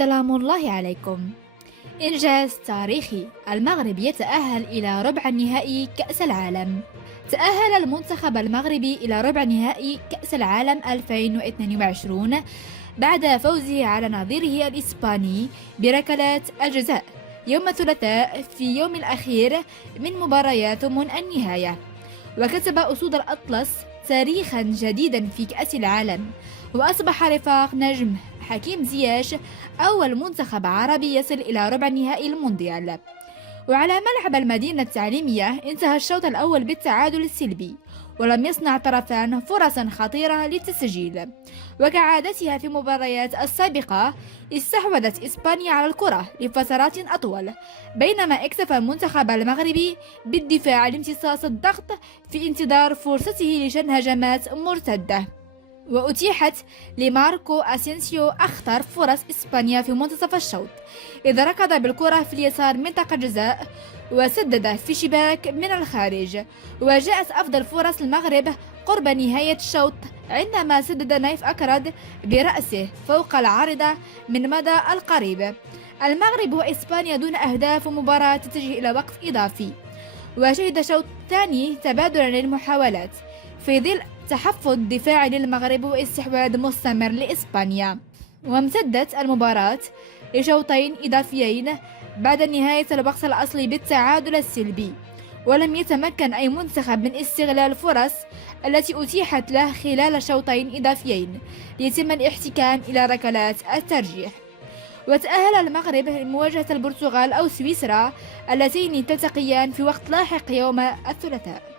سلام الله عليكم. إنجاز تاريخي، المغرب يتأهل إلى ربع النهائي كأس العالم. تأهل المنتخب المغربي إلى ربع نهائي كأس العالم 2022 بعد فوزه على نظيره الإسباني بركلات الجزاء يوم الثلاثاء في يوم الأخير من مباريات ثمن النهاية. وكتب أسود الأطلس تاريخا جديدا في كأس العالم، وأصبح رفاق نجم حكيم زياش أول منتخب عربي يصل إلى ربع نهائي المونديال. وعلى ملعب المدينة التعليمية انتهى الشوط الأول بالتعادل السلبي، ولم يصنع الطرفان فرصا خطيرة للتسجيل. وكعادتها في المباريات السابقة استحوذت إسبانيا على الكرة لفترات أطول، بينما اكتفى المنتخب المغربي بالدفاع لامتصاص الضغط في انتظار فرصته لشن هجمات مرتدة. وأتيحت لماركو أسينسيو أخطر فرص إسبانيا في منتصف الشوط، إذ ركض بالكرة في اليسار منطقة جزاء وسدد في شباك من الخارج. وجاءت أفضل فرص المغرب قرب نهاية الشوط عندما سدد نايف أكرد برأسه فوق العارضة من مدى القريب. المغرب وإسبانيا دون أهداف، ومباراة تتجه إلى وقت إضافي. وشهد الشوط الثاني تبادلا للمحاولات في ظل تحفظ دفاعي للمغرب واستحواذ مستمر لإسبانيا. وامتدت المباراة لشوطين إضافيين بعد نهاية الوقت الأصلي بالتعادل السلبي، ولم يتمكن أي منتخب من استغلال الفرص التي أتيحت له خلال شوطين إضافيين ليتم الاحتكام إلى ركلات الترجيح. وتأهل المغرب لمواجهة البرتغال أو سويسرا اللتين تلتقيان في وقت لاحق يوم الثلاثاء.